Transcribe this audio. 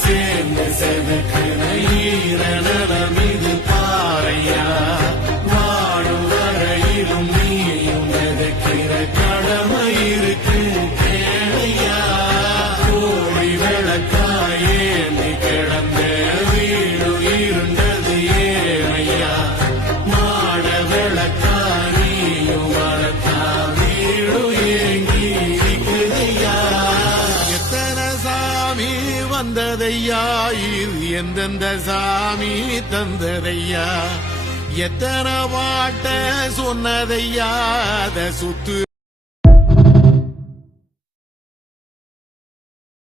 சேர்ந்து செதுக்குன ஈரநலம் இது பாறையா வாழும் வரையிலும் நீயும் எதுக்கிற கடமை இருக்கு கேளையா கோழி விளக்காயேந்தி கிடந்த வீடு இருண்டது ஏனையா மாட விளக்காரியும் வளர்த்தா வீடு ஏங்கி இருக்குதையா எத்தனை சாமி வந்ததையா இது எந்தெந்த சாமி தந்ததையா எத்தனை பாட்ட சொன்னதையா அத சுத்து